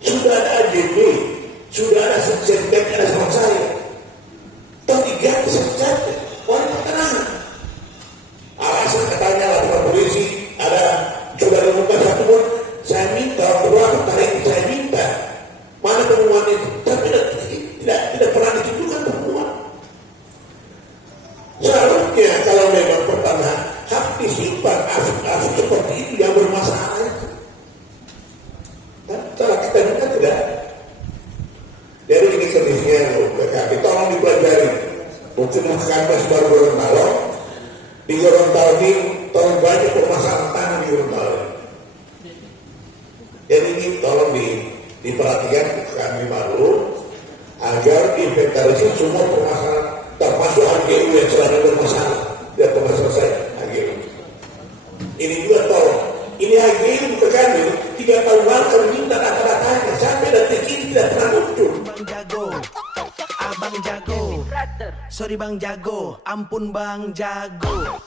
Sudah ada AJB, sudah ada sekjen, ada sama saya. Toh diganti sekjen, orang ketenangan. Alasan katanya laporan polisi ada sudah dibuka satu pun. Saya minta berapa tarik saya minta. Mana temuan itu? Tapi tidak pernah ditunjukkan temuan. Seharusnya kalau memang pertama harus disimpan aset-aset seperti itu yang bermasalah itu. Setelah kita juga tidak. Jadi ini sedihnya PKB, tolong dipelajari. Mungkin Mas baru Gorontalo, di Gorontalo ini tolong banyak permasalahan tanah di Gorontalo. Jadi ini tolong diperhatikan kami baru agar inventarisir semua permasalahan termasuk HGU yang selama bermasalah dan pernah selesai HGU. Ini juga tolong. Ini HGU kami 3 tahun lalu kami minta data-datanya sampai detik ini tidak pernah muncul. Bang Jago, Abang Jago, sorry Bang Jago, ampun Bang Jago.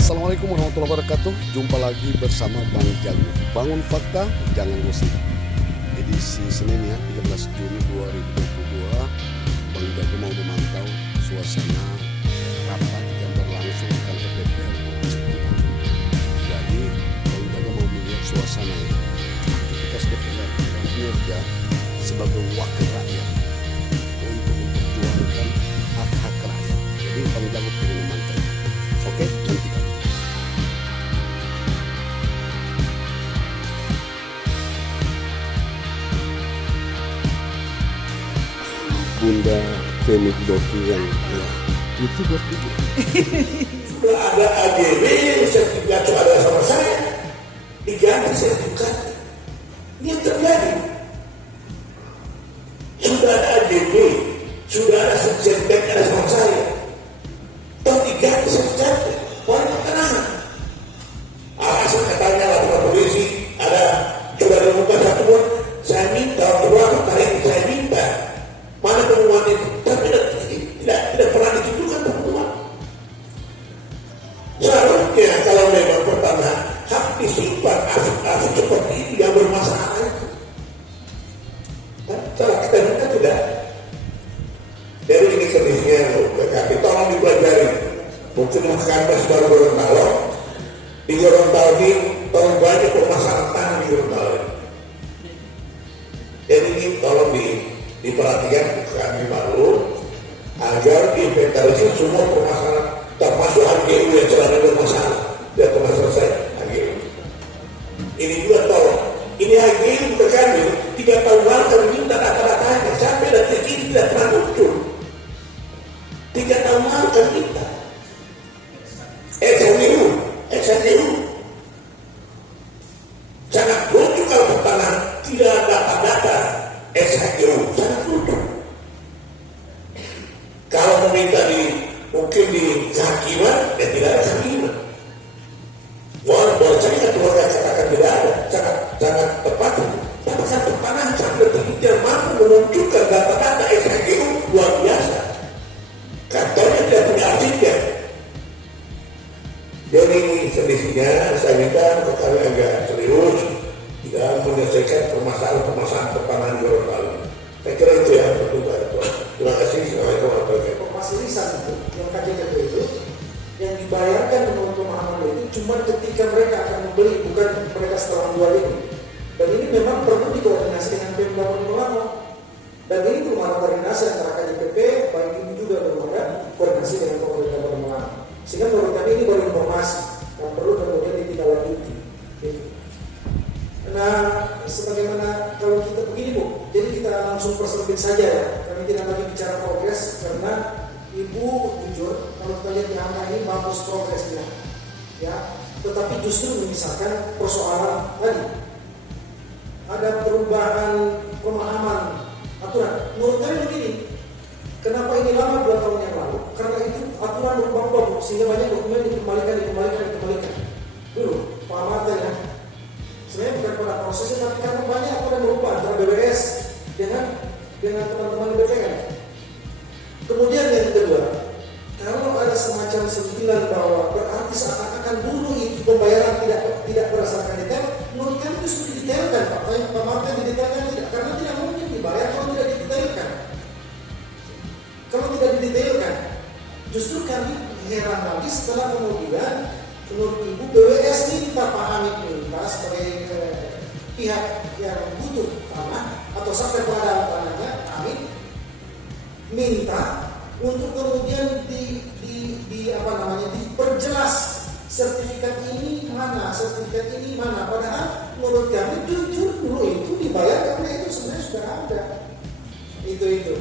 Assalamualaikum warahmatullahi wabarakatuh. Jumpa lagi bersama Bang Jago. Bangun fakta, jangan gosip. Edisi Senin ya, 13 Juni 2022. Bang Jago mau memantau suasana rapat yang berlangsung di kantor DPR. Jadi Bang Jago mau melihat suasana aktivitas DPR dan kinerja sebagai wakil rakyat untuk memperjuangkan hak-hak rakyat. Jadi Bang Jago ingin memantau. Oke, nantikan. Bunda Femi Doki yang YouTuber juga. Sudah ada AJB, sertifikat ada sama saya, diganti sertifikat. Ini yang terjadi. Sudah ada AJB, sudah ada sertifikat ada sama saya. Toh diganti sertifikat, orang ketenangan. Alasan katanya laporan polisi ada sudah dibuka satu pun. Saya minta berapa tarik saya minta. Mana temuan itu? Tapi tidak pernah ditunjukkan temuan. Seharusnya kalau memang pertama harus disimpan aset-aset seperti itu yang bermasalah itu. Setelah kita juga tidak. Jadi ini sedihnya PKB, tolong dipelajari. Mungkin Mas baru Gorontalo, di Gorontalo ini tolong banyak permasalahan tanah di Gorontalo. Jadi ini tolong diperhatikan kami baru agar inventarisir semua permasalahan termasuk HGU yang selama bermasalah dan pernah selesai HGU. Ini juga tolong. Ini HGU kami 3 tahun lalu kami minta data-datanya sampai detik ini tidak pernah muncul. 3 tahun lalu kami minta. SNU sangat lucu kalau pertama tidak ada data-data SHGU sangat lucu. Kalau meminta mungkin di kehakiman, ya tidak ada kehakiman. Boleh saja keluarga katakan tidak ada, sangat tepat. Tapi kan pertama sampai tidak mampu menunjukkan data-data SHGU luar biasa. Kantornya tidak punya arsipnya. Jadi sedihnya saya minta kami agak serius tidak menyelesaikan permasalahan pertanahan di Gorontalo. Saya kira itu ya berdua itu. Terima kasih. Assalamualaikum warahmatullahi wabarakatuh. Informasi lisan itu yang KJKP itu yang dibayarkan menurut pemahaman itu cuma ketika mereka akan membeli, bukan mereka setelah menjual ini. Dan ini memang perlu dikoordinasi dengan Pemda Boronegoro. Dan ini belum ada koordinasi antara KJKP, baik ini juga belum ada koordinasi dengan pemerintah Boronegoro. Sehingga menurut kami ini baru informasi yang perlu kemudian ditindaklanjuti. Gitu. Nah, sebagaimana kalau kita begini Bu, jadi kita langsung persempit saja ya. Kami tidak lagi bicara progres karena Ibu jujur kalau kita lihat di angka ini bagus progresnya, ya. Tetapi justru menyisakan persoalan tadi. Ada perubahan pemahaman aturan. Menurut saya begini, kenapa ini lama 2 tahun yang lalu? Karena itu aturan berubah-ubah, sehingga banyak dokumen dikembalikan. Dulu, Pak Marta ya, sebenarnya bukan pada prosesnya, tapi karena banyak aturan berubah antara BWS dengan teman-teman BPN. Kemudian yang kedua, kalau ada semacam sentilan bahwa berarti seakan-akan dulu itu pembayaran tidak berdasarkan detail, menurut kami justru didetailkan, Pak Marta didetailkan tidak, karena tidak mungkin dibayar kalau tidak didetailkan. Kalau tidak didetailkan, justru kami heran lagi setelah kemudian menurut Ibu BWS minta Pak Hamid minta sebagai pihak yang butuh tanah atau sampai pengadaan tanahnya, kami minta untuk kemudian diperjelas sertifikat ini mana, padahal menurut kami jujur dulu itu dibayar karena itu sebenarnya sudah ada itu.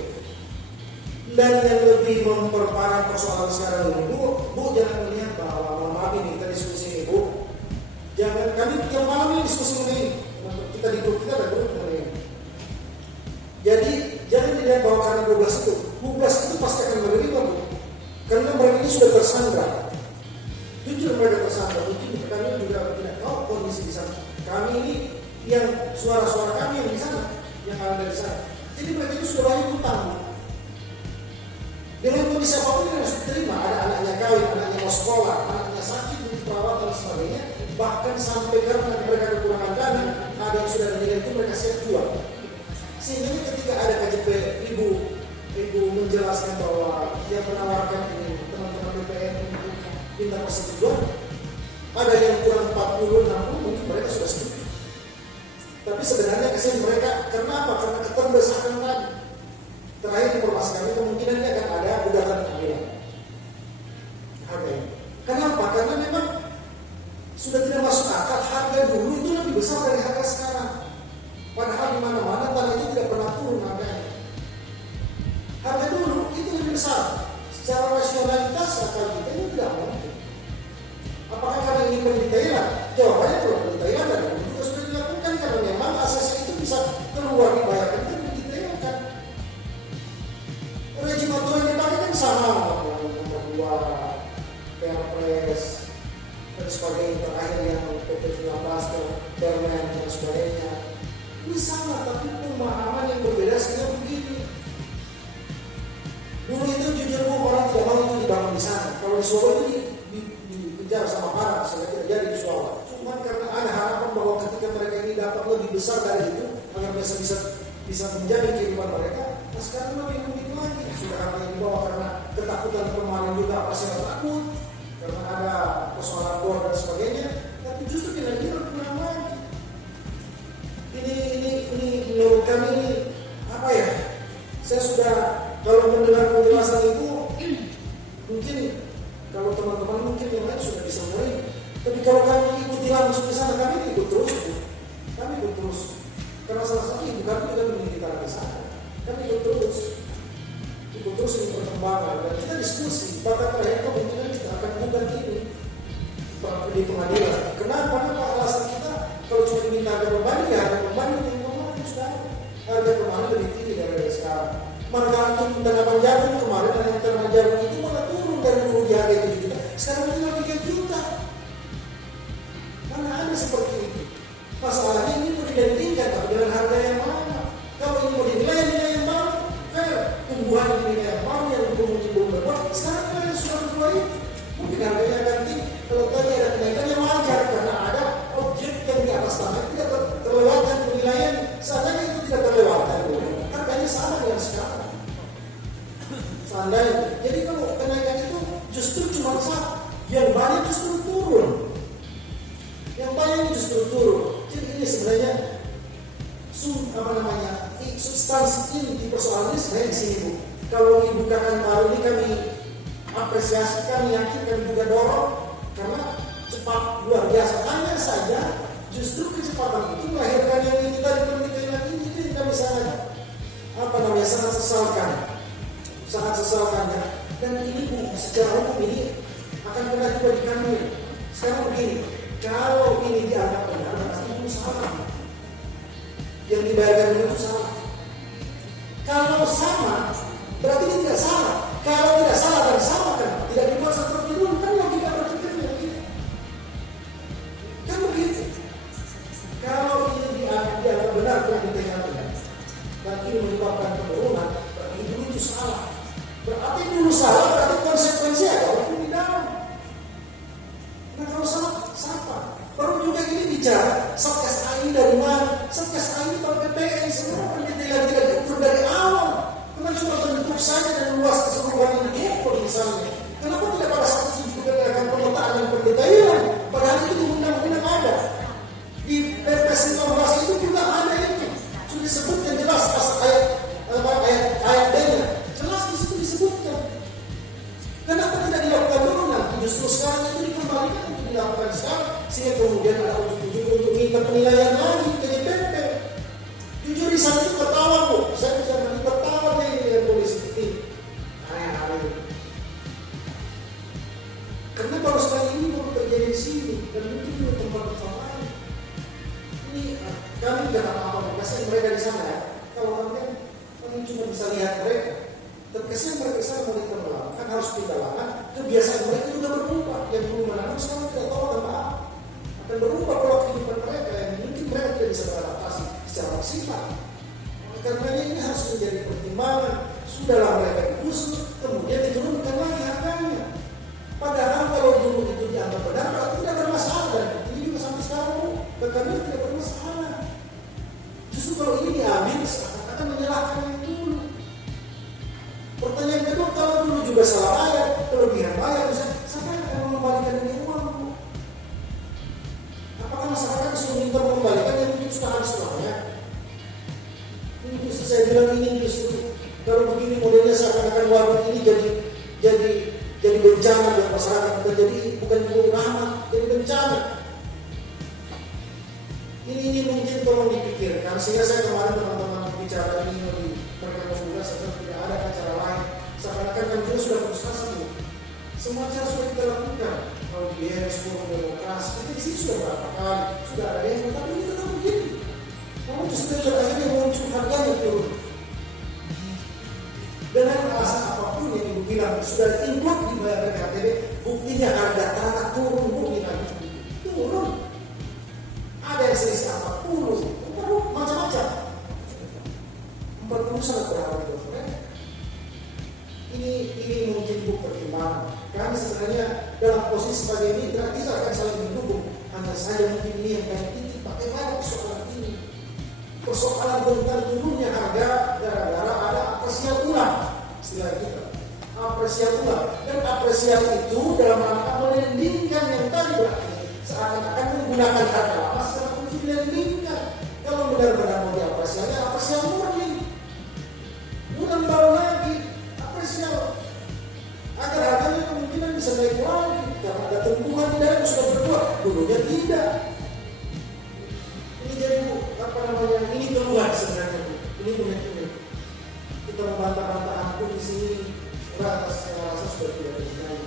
Dan yang lebih memperparah persoalan sekarang ini, Bu jangan melihat bahwa, mohon maaf ini kita diskusi ini, Bu, jangan, kami tiap malam ini diskusi mengenai ini, kita di grup kita ada grup mengenai ini. Jadi jangan dilihat bahwa karena 12 itu pasti akan menerima, Bu, karena mereka ini sudah tersandra. Jujur mereka tersandra, mungkin kami juga tidak tahu kondisi di sana. Kami ini yang suara-suara kami yang di sana, yang ada di sana. Jadi mereka itu sudah banyak hutang, Bu. Dengan kondisi apapun yang harus diterima, ada anaknya kawin, anaknya mau sekolah, anaknya sakit, butuh perawatan dan sebagainya, bahkan sampai karena mereka kekurangan dana, ada yang sudah meninggal itu mereka siap jual. Sehingga ketika ada KJP, ibu menjelaskan bahwa dia menawarkan ini teman-teman BPN untuk minta persetujuan, ada yang kurang 40-60 mungkin mereka sudah setuju. Tapi sebenarnya kesan mereka karena apa? Karena keterdesakan tadi. Terakhir informasi kami kemungkinan ini akan ada gugatan pengadilan harga ini. Kenapa? Karena memang sudah tidak masuk akal, harga dulu itu lebih besar dari harga sekarang. Padahal di mana-mana tanah itu tidak pernah turun harganya. Harga dulu itu lebih besar. Secara rasionalitas akal kita itu tidak mungkin. Apakah karena ini pendetailan? Jawabannya kalau pendetailan dan juga sudah dilakukan karena memang asesnya itu bisa keluar dibayarkan itu didetailkan. Rejim aturan yang dipakai kan sama, nomor 2, Perpres dan sebagainya, terakhir yang PP 19, Permen dan sebagainya. Ini sama, tapi pemahaman yang berbeda sehingga begini. Dulu itu jujur orang tidak mau itu dibangun di sana. Kalau di Solo itu dikejar sama para, sehingga tidak jadi di Solo. Cuma karena ada harapan bahwa ketika mereka ini dapat lebih besar dari itu, agar bisa menjamin kehidupan mereka. Nah sekarang lebih mungkin lagi. Sudah harga yang dibawa karena ketakutan kemarin juga pasti takut karena ada persoalan bor dan sebagainya. Tapi justru kira-kira kurang lagi. Ini menurut kami ini apa ya? Saya sudah kalau mendengar penjelasan itu mungkin kalau teman-teman mungkin yang lain sudah bisa mulai. Tapi kalau kami ikuti langsung di sana kami ikut terus. Kami ikut terus. Karena salah satu ibu kami juga memiliki tanah di sana. Kami ikut terus ini perkembangan dan kita diskusi. Bahkan terakhir kemungkinan kita akan gugat ini di pengadilan. Kenapa? Alasan kita kalau cuma diminta harga pembanding, ya harga pembanding yang kemarin sudah harga kemarin lebih tinggi dari sekarang. Tergantung tanaman jagung kemarin dan tanaman jagung itu malah turun dari dulu di harga 7 juta. Sekarang tinggal 3 juta. Mana ada seperti itu? Masalahnya ini mau dibandingkan tapi dengan harga yang mana? Kalau ini mau dinilai yang baru, tumbuhan ini yang baru yang mungkin belum berbuat. Sekarang kan sudah berbuat itu. Mungkin harganya akan tinggi. Kalau tadi ada kenaikan yang wajar karena ada objek yang di atas tanah tidak terlewatkan penilaian. Seandainya itu tidak terlewatkan, harganya sama dengan sekarang. Seandainya. Jadi kalau kenaikan itu justru cuma satu, yang banyak justru turun. Jadi ini sebenarnya substansi inti persoalan ini sebenarnya di sini, Bu. Kalau Ibu Kakak tahu ini kami apresiasi, kami yakin, kami juga dorong karena cepat luar biasa. Hanya saja justru kecepatan itu melahirkan yang ini tadi penelitian ini itu yang kami sangat sesalkan ya. Dan ini Bu, secara hukum ini akan kena juga di kami. Sekarang begini, kalau ini dianggap benar, berarti itu salah. Yang dibayarkan itu salah. Kalau sama, berarti ini tidak salah. Kalau tidak salah dan sama kan, tidak dibuat seperti dulu, kan logika berpikirnya begitu. Kan begitu. Kalau ini dianggap benar dan ditengahin, dan ini menyebabkan penurunan, berarti dulu itu salah. Berarti dulu salah, berarti konsekuensinya ada hukum di dalam. Nah kalau salah, siapa? Perlu juga ini bicara, Satgas AI dari mana? Satgas AI Pak PPN, semua penelitian tidak diukur dari awal. Karena cuma bentuk saja dan luas keseluruhan ini ekor misalnya. Kenapa tidak pada saat itu juga dilakukan pemetaan dan pendetailan? Padahal itu di undang-undang ada. Di PP 19 itu juga ada itu. Sudah disebutkan jelas ayat B-nya. Jelas di situ disebutkan. Kenapa tidak dilakukan dulu nanti? Justru sekarang itu dikembalikan untuk dilakukan sekarang. Sehingga kemudian ada uji untuk minta penilaian lagi ke DPP. Jujur di sana itu ketawa Bu. Saya bisa ketawa deh dengan polisi ini. Hari-hari. Karena baru sekali ini baru terjadi di sini dan mungkin di tempat-tempat lain. Ini kami tidak apa-apa. Biasanya mereka di sana ya. Kalau kami cuma bisa lihat mereka. Terkesan mereka sana mau ditemukan. Kan harus kita lakukan. Kebiasaan mereka juga berubah. Yang dulu menanam sekarang tidak tahu apa. Akan berubah pola kehidupan mereka yang mungkin mereka tidak bisa beradaptasi secara maksimal. Karena ini harus menjadi pertimbangan. Sudahlah mereka digusur, kemudian diturunkan lagi harganya. Padahal kalau dulu itu dianggap benar, berarti tidak bermasalah. Dan ini juga sampai sekarang, karena tidak bermasalah. Justru kalau ini diambil, akan menyalahkan yang dulu. Pertanyaan kedua, kalau dulu juga salah bayar, kelebihan bayar, misalnya, siapa yang akan mengembalikan ini uang? Apakah masyarakat disuruh minta mengembalikan yang itu sudah habis uangnya? Ini justru saya bilang ini justru kalau begini modelnya seakan-akan warung ini jadi bencana buat masyarakat, bukan rahmat, jadi bencana. Ini mungkin tolong dipikirkan. Sehingga saya kemarin teman-teman bicara ini mereka membuka sebenarnya tidak ada acara lain. Seakan-akan kan kita sudah frustasi. Semua cara sudah kita lakukan. Kalau biaya sebuah demokrasi, kita di sini sudah berapa kali, sudah ada yang tapi ini tetap begini. Namun justru akhirnya muncul harganya turun. Dengan alasan apapun yang ibu bilang sudah include dibayar PKTB, buktinya harga tanah turun, turun. Ada yang selisih 40, macam-macam. 40 sangat berharga buat mereka. Ini mungkin bukan pertimbangan. Kami sebenarnya dalam posisi sebagai mitra kita akan saling mendukung. Hanya saja mungkin ini yang paling tinggi. Bagaimana persoalan ini? Persoalan tentang turunnya harga gara-gara ada apresial ulang. Istilah kita. Apresial ulang. Dan apresial itu dalam rangka melendingkan yang tadi berarti seakan-akan menggunakan harga lama secara untuk dilendingkan. Kalau benar-benar mau diapresialnya, apresial murni. Bukan baru lagi apresial. Agar harganya kemungkinan bisa naik lagi karena ada tentuan di dalam sudah berbuat. Dulunya tidak. Ini jadi ini keluar sebenarnya Bu. Ini unik-unik. Kita membantah-bantah ampun di sini. Atas saya rasa sudah tidak terjadi.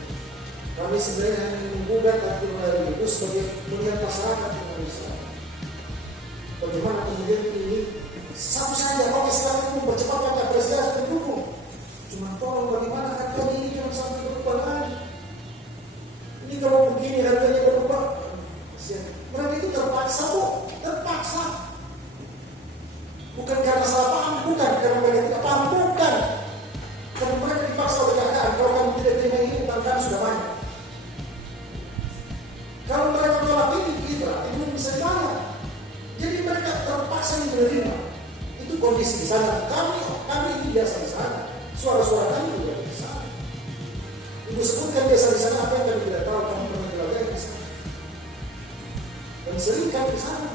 Kami sebenarnya hanya menggugat hati melalui itu sebagai melihat masyarakat Indonesia. Bagaimana kemudian ini satu saja oke sekarang itu mempercepat pakai apresiasi pendukung. Cuma tolong bagaimana harganya ini jangan sampai berubah lagi. Ini kalau begini harganya berubah, mereka itu terpaksa kok, terpaksa. Bukan karena salah paham, bukan karena mereka tidak paham, bukan. Karena mereka dipaksa oleh keadaan. Kalau kamu tidak terima ini, utang kami sudah banyak. Kalau mereka menolak ini, berarti belum bisa dibayar. Jadi mereka terpaksa menerima. Itu kondisi di sana. Kami ini biasa di sana. Suara-suara kami juga di sana. Ibu sebutkan biasa di sana apa yang kami tidak tahu. Kami pernah belajar di sana. Dan sering kami di sana.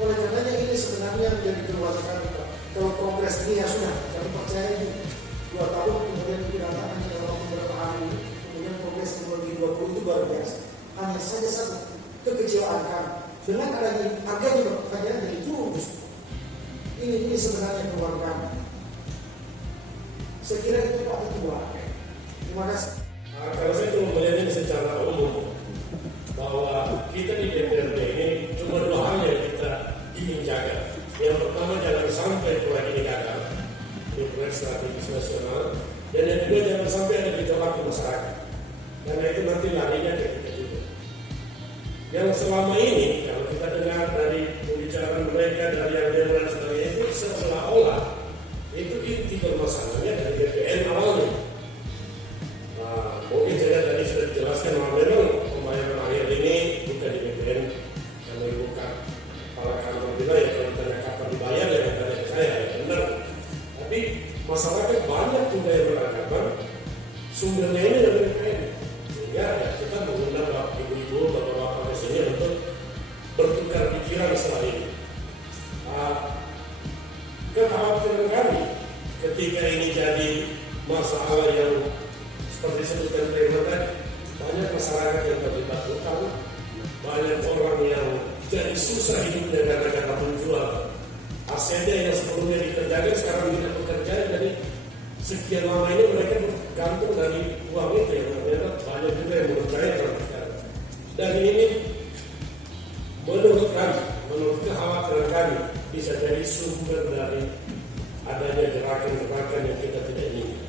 Oleh karenanya ini sebenarnya menjadi keluarga kami. Kalau progres ini ya sudah. Kami percaya ini 2 tahun kemudian didatangkan dalam beberapa hari ini. Kemudian progres 2020 itu luar biasa. Hanya saja satu kekecewaan kami. Dengan adanya harganya berkaitan dari turun. Ini sebenarnya keluarga kami. Saya kira itu Pak Ketua. Terima kasih. Kalau saya cuma melihatnya secara umum bahwa kita di DPRD ini cuma 2 hal yang kita ingin jaga. Yang pertama jangan sampai karena itu nanti larinya ke kita juga. Yang selama ini kalau kita dengar dari pembicaraan mereka dari yang demo dan sebagainya itu seolah-olah itu inti permasalahannya dari BPN awalnya. Mungkin saya tadi sudah dijelaskan bahwa memang pembayaran akhir ini bukan di BPN karena buka para kantor wilayah. Kalau ditanya kapan dibayar ya tanya ke saya ya benar. Tapi masyarakat banyak juga yang beranggapan sumbernya ini dari BPN. Sehingga ya kita mengundang ibu-ibu, bapak-bapak ke sini untuk bertukar pikiran setelah ini. Kekhawatiran kami ketika ini jadi masalah yang seperti disebutkan Firman tadi, banyak masyarakat yang terlibat utang, banyak orang yang jadi susah hidupnya karena menjual asetnya yang sebelumnya dikerjakan sekarang tidak bekerja, jadi sekian lama ini mereka bergantung dari uang itu yang ternyata banyak juga yang percaya terhadap. Dan ini menurut kami, menurut kekhawatiran kami bisa jadi sumber dari adanya gerakan-gerakan yang kita tidak inginkan.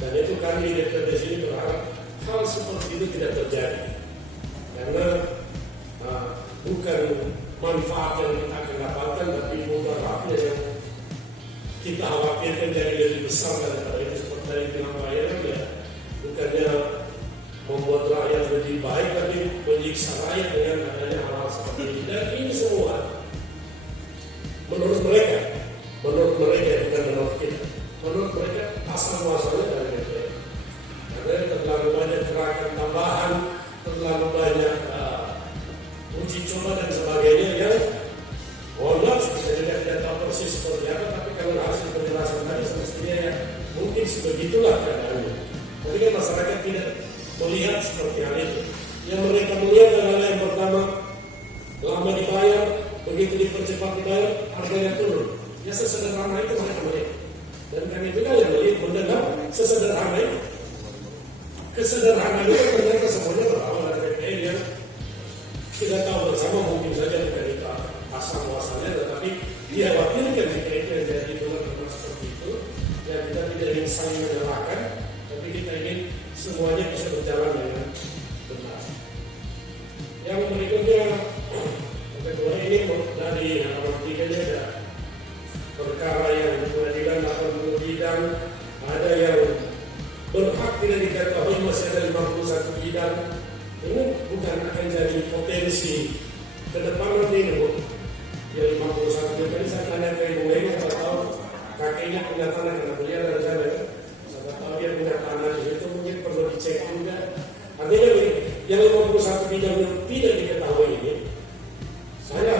Dan itu kami di DPD sini berharap hal seperti itu tidak terjadi. Karena bukan manfaat yang kita akan dapatkan, tapi mudaratnya yang kita khawatirkan jadi lebih besar daripada itu. Seperti dari bilang bayar ya, bukannya membuat rakyat lebih baik, tapi menyiksa rakyat dengan adanya hal seperti ini. Dan ini semua menurut mereka bukan menurut kita. Menurut mereka asal muasalnya dari BPN. Karena terlalu banyak gerakan tambahan, terlalu banyak uji coba dan sebagainya yang maaf kita juga tidak tahu persis seperti apa, tapi kalau hasil penjelasan tadi semestinya ya mungkin sebegitulah keadaannya. Tapi kan masyarakat tidak melihat seperti hal itu. Yang mereka melihat adalah yang pertama, lama dibayar, begitu dipercepat dibayar, harganya turun. Ya sesederhana itu mereka melihat. Dan kami juga yang melihat mendengar sesederhana itu. Kesederhanaan itu ternyata semuanya berawal dari BPN yang kita tahu bersama, mungkin saja bukan kita asal muasalnya, tetapi dikhawatirkan jika itu yang jadi benar-benar seperti itu, ya kita tidak ingin saling menyalahkan, tapi kita ingin semuanya bisa berjalan dengan benar. Yang berikutnya, kedua ini dari halaman 3 ada perkara yang di pengadilan 80 bidang, ada yang berhak tidak diketahui masih ada 51 bidang. Ini bukan akan jadi potensi ke depan nanti ini Bu. Ya 51 bidang, saya tanya ke Ibu Mega, saya tahu kakeknya punya tanah karena beliau dari sana ya. Saya tahu dia punya tanah di situ, mungkin perlu dicek juga. Artinya yang 51 bidang yang tidak diketahui ini, saya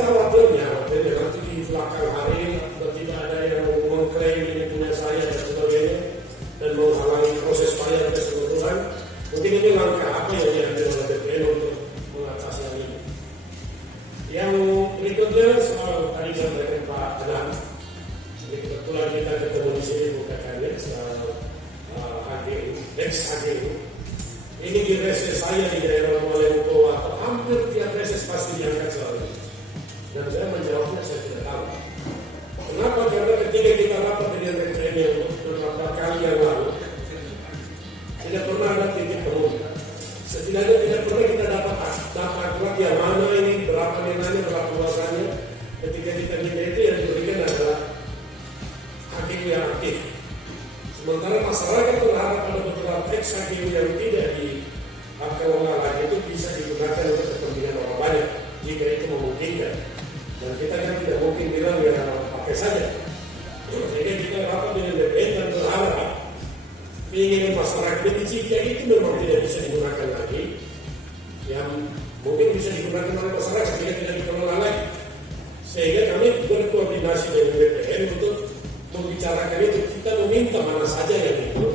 khawatirnya nanti di belakang hari tiba-tiba ada yang mengklaim ini punya saya dan sebagainya dan menghalangi proses bayar keseluruhan. Mungkin ini langkah apa yang diambil oleh BPN untuk mengatasi hal ini. Yang berikutnya soal tadi sampaikan Pak Adam. Jadi kebetulan kita ketemu di sini bukannya soal HGU, ex-HGU. Ini di reses saya di daerah Molembo atau hampir tiap reses pasti diangkat soal ini. Dan saya menjawabnya saya tidak tahu. Kenapa? Karena ketika kita rapat dengan BPN yang beberapa kali yang lalu, tidak pernah ada titik temu. Setidaknya tidak pernah kita dapat data akurat yang mana ini, berapa nilainya, berapa luasannya. Ketika kita minta itu yang diberikan adalah hakim yang aktif. Sementara masyarakat berharap pada beberapa ex-hakim yang tidak dikelola lagi itu bisa digunakan untuk kepentingan orang banyak jika itu memungkinkan. Dan kita kan tidak mungkin bilang ya pakai saja. Sehingga kita rapat dengan BPN dan berharap keinginan masyarakat ini jika itu memang tidak bisa digunakan lagi, yang mungkin bisa digunakan oleh masyarakat jika tidak dikelola lagi. Sehingga kami berkoordinasi dengan BPN untuk membicarakan itu. Kita meminta mana saja yang itu,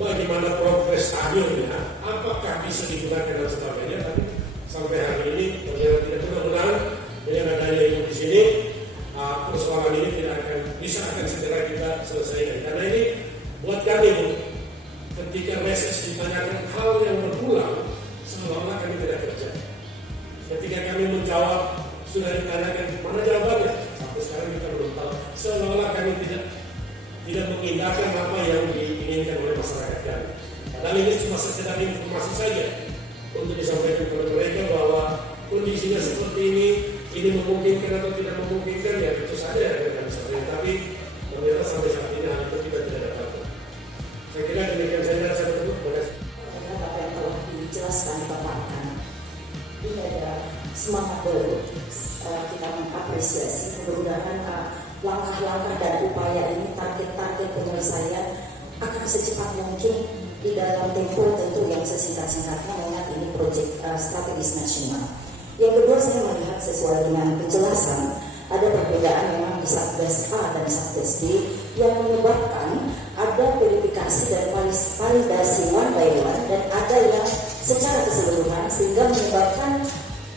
bagaimana progres akhirnya, apakah bisa digunakan dan sebagainya. Tapi sampai hari ini ternyata tidak, mudah-mudahan dengan adanya ibu di sini persoalan ini tidak akan segera kita selesaikan. Karena ini buat kami Bu, ketika reses ditanyakan hal yang berulang seolah-olah kami tidak kerja. Ketika kami menjawab sudah ditanyakan mana jawabannya, sampai sekarang kita belum tahu. Seolah-olah kami tidak mengindahkan apa yang diinginkan oleh masyarakat kami. Padahal ini cuma sekedar informasi saja untuk disampaikan kepada mereka bahwa kondisinya seperti ini memungkinkan atau tidak memungkinkan, ya itu saja yang kita bisa beri. Tapi ternyata sampai saat ini hal itu kita tidak dapat. Saya kira demikian saja saya tutup. Terima kasih. Apa yang telah dijelaskan Bapak kan, ini ada semangat baru. Kita mengapresiasi, mudah-mudahan langkah-langkah dan upaya ini, target-target penyelesaian akan secepat mungkin di dalam tempo tentu yang sesingkat-singkatnya, mengingat ini proyek strategis nasional. Yang kedua, saya melihat sesuai dengan penjelasan ada perbedaan memang di Satgas A dan Satgas B yang menyebabkan ada verifikasi dan validasi one by one, dan ada yang secara keseluruhan sehingga menyebabkan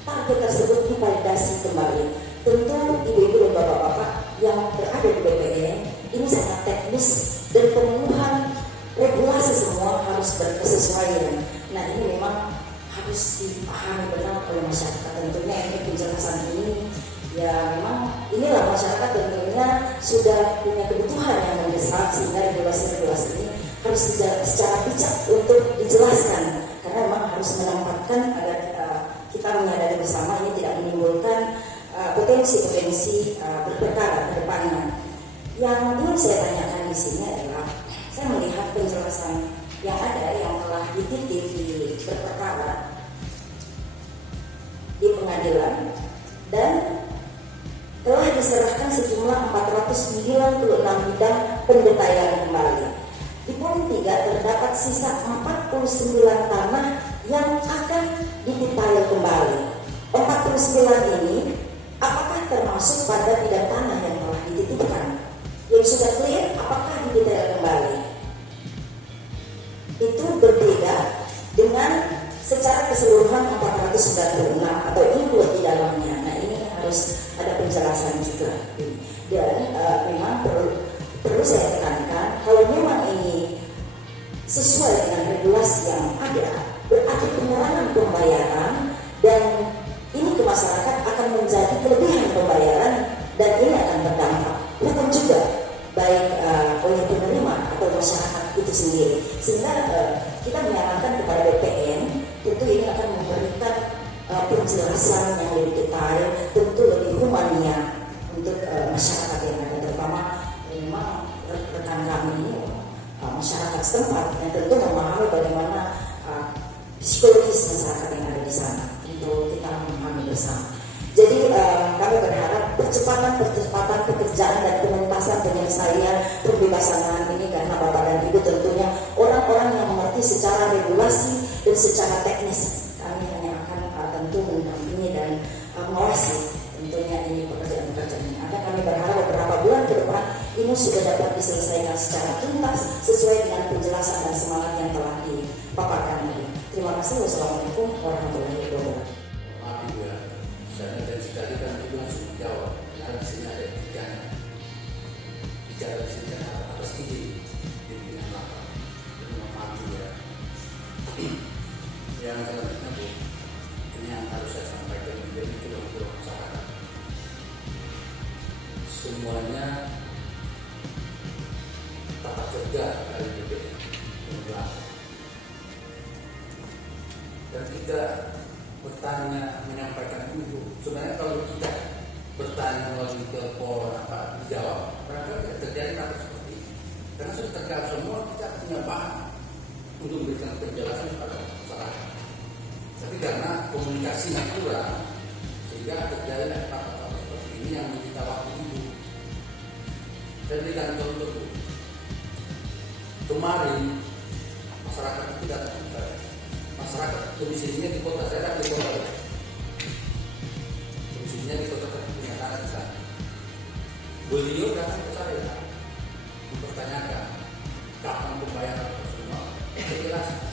target tersebut divalidasi kembali. Tentu ibu-ibu dan bapak-bapak yang berada di BPN ini sangat teknis dan pemenuhan regulasi semua harus berkesesuaian. Nah, ini memang harus dipahami benar oleh masyarakat. Tentunya ini penjelasan ini, ya memang inilah masyarakat tentunya sudah punya kebutuhan yang mendesak, sehingga regulasi-regulasi ini harus secara bijak untuk dijelaskan, karena memang harus menempatkan agar kita menyadari bersama ini tidak menimbulkan potensi-potensi berperkara ke depannya. Yang ingin saya tanyakan di sini adalah, saya melihat penjelasan yang ada yang telah dititip di berperkara di pengadilan dan telah diserahkan sejumlah 496 bidang pendetailan kembali. Di poin 3 terdapat sisa 49 tanah yang akan didetail kembali. 49 ini apakah termasuk pada bidang tanah yang telah dititipkan? Yang sudah clear, apakah didetail kembali? Itu berbeda dengan secara keseluruhan 496 atau include di dalamnya. Nah, ini harus ada penjelasan juga. Dan memang perlu saya tekankan, kalau memang ini sesuai dengan regulasi yang ada, berarti pengurangan pembayaran dan ini ke masyarakat akan menjadi kelebihan pembayaran, dan ini akan berdampak bukan juga baik oleh penerima atau masyarakat itu sendiri. Sehingga kita menyarankan kepada BPN, tentu ini akan memberikan penjelasan yang lebih detail, tentu lebih humania untuk masyarakat yang ada, terutama memang rekan kami ini masyarakat setempat yang tentu memahami bagaimana psikologis masyarakat yang ada di sana, untuk kita memahami bersama. Jadi kami berharap percepatan pekerjaan dan penuntasan penyelesaian pembebasan lahan ini, karena Bapak dan Ibu tentunya orang-orang yang mengerti secara regulasi dan secara teknis. Kami hanya akan tentu mendampingi dan mengawasi tentunya ini pekerjaan-pekerjaan ini. Ada kami berharap beberapa bulan ke depan ini sudah dapat diselesaikan secara tuntas sesuai dengan penjelasan dan semangat yang telah dipaparkan tadi. Terima kasih. Wassalamualaikum warahmatullahi wabarakatuh. Maaf Ibu ya, saya dari sekali kan Ibu langsung jawab. Karena di sini ada etikanya. Bicara di sini kan atas ide di bidang apa. Jadi maaf Ibu ya. Yang selanjutnya Bu, ini yang harus saya sampaikan menjadi pulau-pulau masyarakat. Semuanya tata kerja dari BPN dan kita bertanya menyampaikan dulu. Sebenarnya kalau kita bertanya melalui telepon apa dijawab, barangkali terjadi hal seperti ini. Karena sudah terjawab semua, kita punya bahan untuk memberikan penjelasan kepada masyarakat. Tapi karena komunikasinya kurang, sehingga terjadi hal-hal seperti ini yang menyita waktu itu. Saya berikan contoh dulu. Kemarin masyarakat itu datang ke saya. Masyarakat domisilinya di kota, saya di kota. Domisilinya di kota punya tanah di sana. Beliau datang ke saya mempertanyakan kapan pembayaran semua. Saya jelaskan.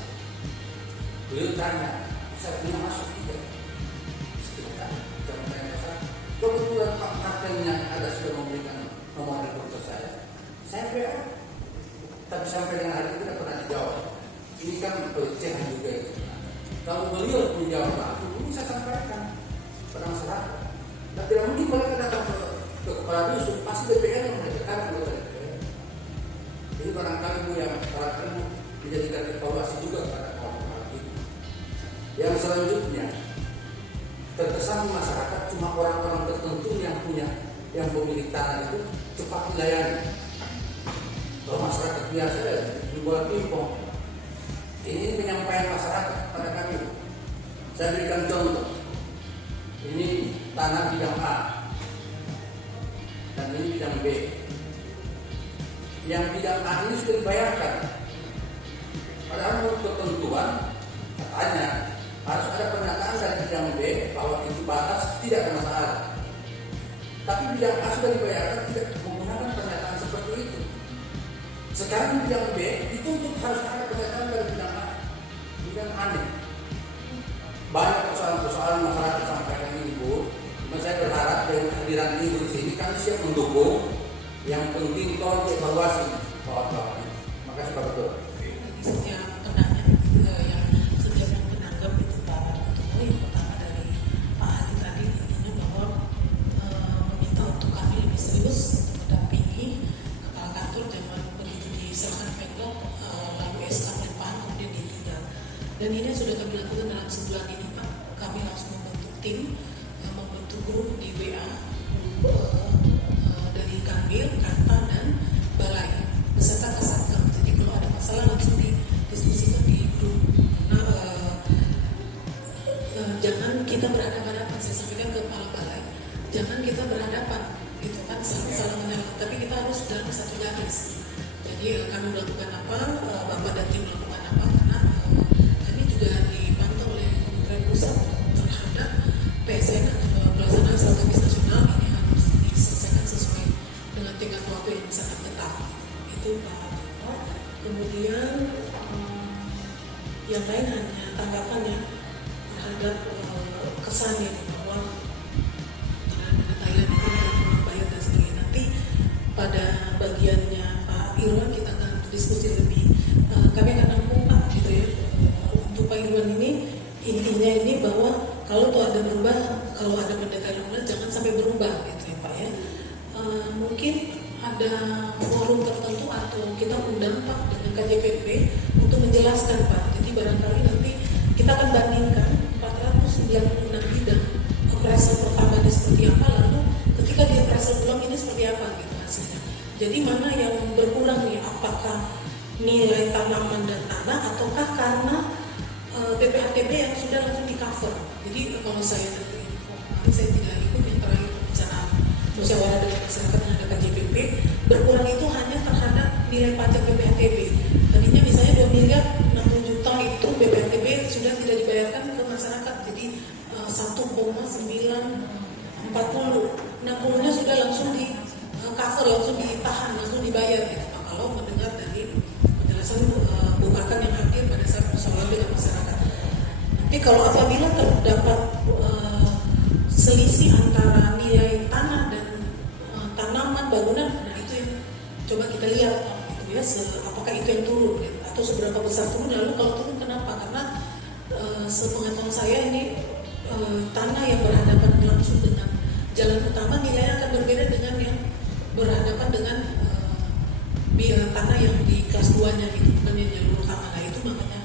Beliau tanya, saya punya masuk tidak? Sekitar jangan tanya saya. Kebetulan Pak Kaptennya ada sudah memberikan nomor telepon ke saya. Saya PA, tapi sampai dengan hari ini tidak pernah dijawab. Ini kan pelecehan juga itu. Kalau beliau menjawab langsung, ini saya sampaikan pada masyarakat. Dan tidak mungkin mereka datang ke kepala dusun, pasti DPR yang mereka anggota DPR. Jadi barangkali Bu yang barangkali menjadikan evaluasi selanjutnya terkesan masyarakat cuma orang-orang tertentu yang pemilik tanah itu cepat dilayani. Kalau masyarakat biasa di bola pingpong, ini penyampaian masyarakat pada kami. Saya berikan contoh. Ini tanah bidang A dan ini bidang B. Yang bidang A ini sudah dibayarkan. Padahal menurut ketentuan katanya harus ada pernyataan dari bidang B bahwa itu batas tidak ada masalah. Tapi bidang A sudah dibayarkan tidak menggunakan pernyataan seperti itu. Sekarang bidang B dituntut harus ada pernyataan dari bidang A. Bidang aneh. Banyak persoalan-persoalan masyarakat sampaikan ini, Bu. Cuma saya berharap dengan kehadiran Ibu di sini kami siap mendukung. Yang penting tolong dievaluasi bahwa ini. Makasih Pak Ketua. Setiap penanya yang setiap yang menanggap itu Pak Ketua, yang pertama dari Pak Ali tadi intinya bahwa meminta untuk kami lebih serius untuk mendampingi kepala kantor zaman begitu diserahkan Pemkot lalu SK depan kemudian ditindak. Dan ini sudah kami lakukan dalam sebulan ini Pak. Kami langsung membentuk tim, membentuk grup di WA dari Kanwil, Kanta dan Balai beserta Kasatgam. Jadi kalau ada masalah langsung didiskusikan di grup. Jangan kita berhadapan-hadapan. Saya sampaikan ke Kepala Balai, jangan kita berhadapan, gitu kan, salah menyalahkan. Tapi kita harus dalam satu garis. Jadi kami melakukan apa, Bapak dan tim melakukan apa, karena kami juga dipantau oleh Kementerian Pusat terhadap PSN atau pelaksanaan strategis nasional ini harus diselesaikan sesuai dengan tenggat waktu yang sangat ketat. Itu Pak. Kemudian yang lain hanya tanggapannya terhadap kesannya bahwa Thailand itu tidak bayar dan sebagainya. Nanti pada bagiannya Pak Irwan kita akan diskusi lebih. Kami akan nampung Pak gitu ya. Untuk Pak Irwan ini intinya ini bahwa kalau tuh ada berubah, kalau ada pendekatan ulang jangan sampai berubah gitu ya Pak ya. Mungkin ada forum tertentu atau kita undang Pak dengan KJPP untuk menjelaskan Pak. Jadi barangkali nanti kita akan bandingkan 496 bidang appraisal pertama ini seperti apa, lalu ketika di appraisal ulang ini seperti apa gitu hasilnya. Jadi mana yang berkurang nih, apakah nilai tanaman dan tanah ataukah karena BPHTB yang sudah langsung di cover. Jadi kalau saya dari informasi saya tidak ikut yang terakhir pembicaraan musyawarah dengan masyarakat yang ada KJPP, berkurang itu hanya terhadap nilai pajak BPHTB. Tadinya misalnya 2 miliar 60 juta itu BPHTB sudah tidak dibayarkan ke masyarakat, jadi 1,940, 60-nya sudah langsung di cover, langsung ditahan, langsung dibayar gitu. Nah, kalau mendengar dari penjelasan bukakan yang hadir pada saat musyawarah dengan masyarakat. Tapi kalau apabila terdapat selisih antara nilai tanah dan tanaman bangunan, nah itu yang coba kita lihat gitu ya, apakah itu yang turun gitu, atau seberapa besar turun. Lalu kalau turun kenapa? Karena sepengetahuan saya ini tanah yang berhadapan langsung dengan jalan utama nilainya akan berbeda dengan yang berhadapan dengan tanah yang di kelas 2-nya gitu, bukan yang jalur utama. Nah itu makanya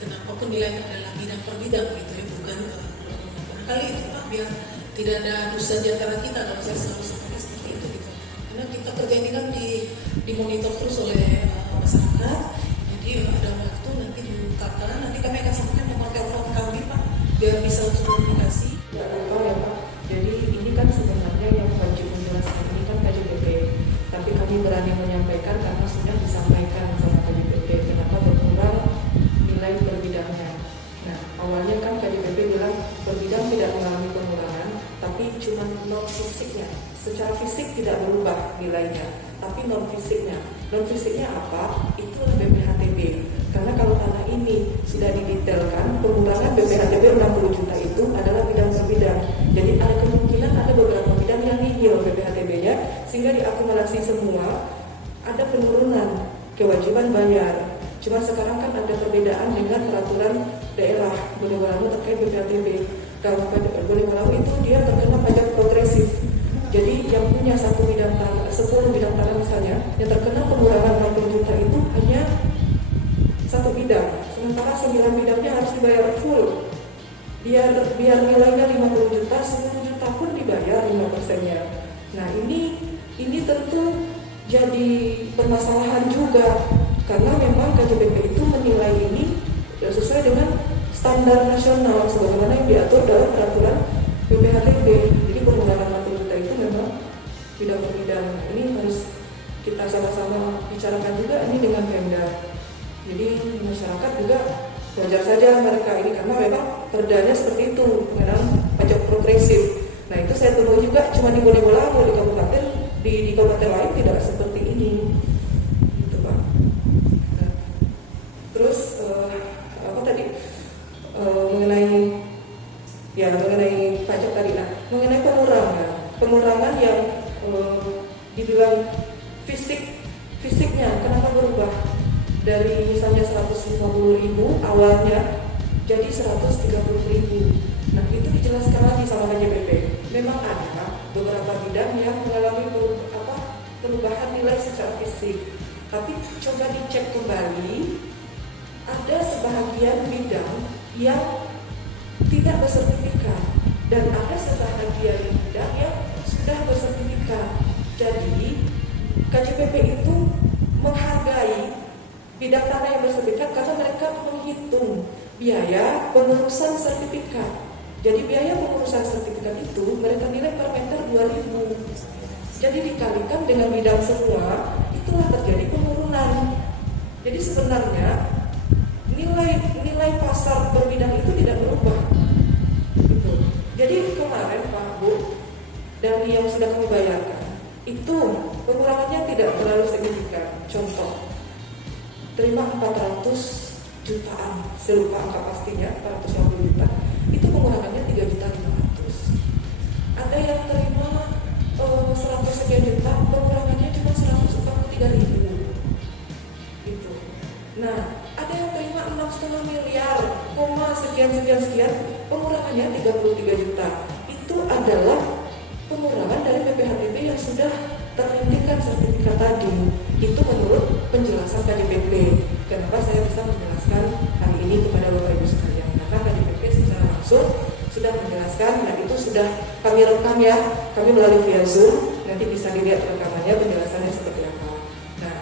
kenapa penilaian adalah bidang per bidang gitu ya, bukan barangkali itu Pak, biar tidak ada dusta di antara kita. Kalau saya selalu sampaikan seperti itu gitu, karena kita kerja ini kan dimonitor terus oleh masyarakat. Jadi ada waktu nanti diungkapkan, nanti kami akan sampaikan nomor telepon kami Pak, biar bisa langsung komunikasi. Ya betul ya Pak. Jadi ini kan sebenarnya yang wajib menjelaskan ini kan KJPP, tapi kami berani menyampaikan karena sudah disampaikan sama KJPP kenapa berkurang nilai per bidangnya. Nah awalnya kan KJPP bilang per bidang tidak mengalami pengurangan, tapi cuma non fisiknya, secara fisik tidak berubah nilainya, tapi non fisiknya. Non fisiknya apa? Itulah BPHTB. Karena kalau tanah ini sudah didetailkan, pengurangan BPHTB 60 juta itu adalah bidang per bidang. Jadi ada kemungkinan ada beberapa bidang yang nihil BPHTB-nya, sehingga diakumulasi semua, ada penurunan kewajiban bayar. Cuma sekarang kan ada perbedaan dengan peraturan daerah Bojonegoro terkait BPHTB. Kabupaten Bojonegoro itu dia terkena pajak progresif. Jadi yang punya 10 bidang tanah misalnya, yang terkena pengurangan 60 juta itu hanya 1 bidang, sementara 9 bidangnya harus dibayar full. biar nilainya 50 juta, 10 juta pun dibayar 5%-nya. Nah ini tentu jadi permasalahan juga, karena memang KJPP itu menilai ini sesuai dengan standar nasional sebagaimana yang diatur dalam peraturan BPHTB. Jadi pengurangan 40 juta itu memang bidang per bidang. Ini harus kita sama-sama bicarakan juga ini dengan Pemda. Jadi masyarakat juga wajar saja mereka ini, karena memang perdanya seperti itu, pengenaan pajak progresif. Nah itu saya tunggu juga, cuma di Bola-Bola, di kabupaten, di kabupaten lain tidak seperti ini, gitu Pak. Nah, terus apa tadi mengenai pajak tadi, nah mengenai pengurangan yang dibilang fisiknya kenapa berubah dari misalnya 150.000 awalnya jadi 130.000. Nah itu dijelaskan lagi sama KJPP. Memang ada beberapa bidang yang mengalami perubahan nilai secara fisik, tapi coba dicek kembali, ada sebahagian bidang yang tidak bersertifikat dan ada sebahagian bidang yang sudah bersertifikat. Jadi KJPP itu menghargai bidang tanah yang bersertifikat karena mereka menghitung biaya pengurusan sertifikat. Jadi biaya pengurusan sertifikat itu mereka nilai per meter 2.000. Jadi dikalikan dengan bidang semua, itulah terjadi penurunan. Jadi sebenarnya nilai pasar per bidang itu tidak berubah. Gitu. Jadi kemarin Pak Bu, dari yang sudah kami bayarkan, itu pengurangannya tidak terlalu signifikan. Contoh, terima 400 jutaan, saya lupa angka pastinya, 450 juta, itu pengurangannya 3.500.000. Ada yang terima 100 sekian juta, pengurangannya cuma 143.000. Gitu. Nah, ada yang terima 6,5 miliar, sekian, pengurangannya 33 juta. Itu adalah pengurangan dari BPHTB yang sudah terindikkan sertifikat tadi. Itu menurut penjelasan KJPP. Kenapa saya bisa menjelaskan hari ini kepada Bapak Ibu sekalian? Karena KJPP secara langsung sudah menjelaskan, nah itu sudah kami rekam ya, kami melalui via Zoom, nanti bisa dilihat rekamannya, penjelasannya seperti apa. Nah,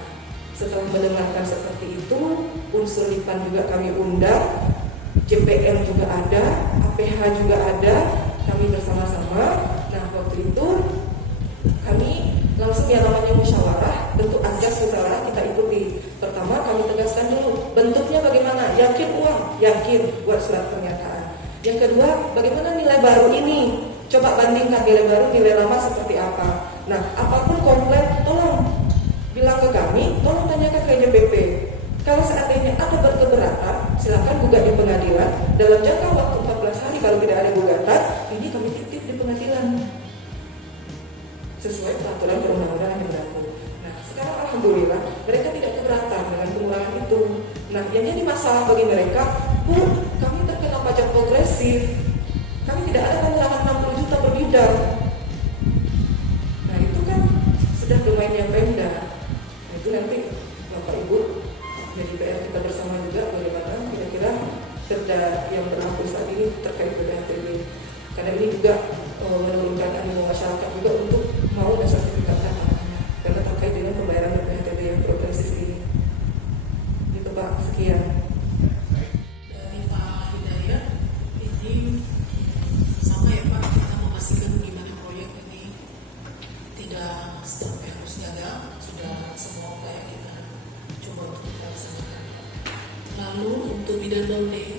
setelah mendengarkan seperti itu, unsur LIPAN juga kami undang, JPM juga ada, APH juga ada, kami bersama-sama. Nah, waktu itu kami langsung yang namanya musyawarah, bentuk asas musyawarah kita ikuti. Pertama kami tegaskan dulu bentuknya bagaimana, yakin uang, yakin buat surat pernyataan. Yang kedua, bagaimana nilai baru ini, coba bandingkan nilai baru, nilai lama seperti apa. Nah, apapun komplain, tolong bilang ke kami, tolong tanyakan ke KJPP. Kalau seandainya ada berkeberatan, silakan gugat di pengadilan. Dalam jangka waktu 14 hari kalau tidak ada gugatan, ini kami titip di pengadilan sesuai peraturan perundang-undangan yang berlaku. Nah, sekarang alhamdulillah mereka tidak keberatan dengan pengurangan itu. Nah, yang jadi masalah bagi mereka, Bu, kami terkena pajak progresif, kami tidak ada pengurangan 60 juta per bidang. Nah, itu kan sudah domainnya Pemda. Nah, itu nanti Bapak Ibu jadi PR kita bersama juga bagaimana kira-kira perda yang berlaku saat ini terkait BPHTB. Karena ini juga menurunkan animo masyarakat juga untuk mau dan sertifikat tanahnya karena terkait dengan pembayaran BPHTB yang progresif ini. Itu Pak, sekian. Dari Pak Hidayat, ini sama ya Pak, kita memastikan gimana proyek ini tidak sampai harus gagal, sudah semua upaya kita coba untuk kita laksanakan. Lalu untuk bidang downing,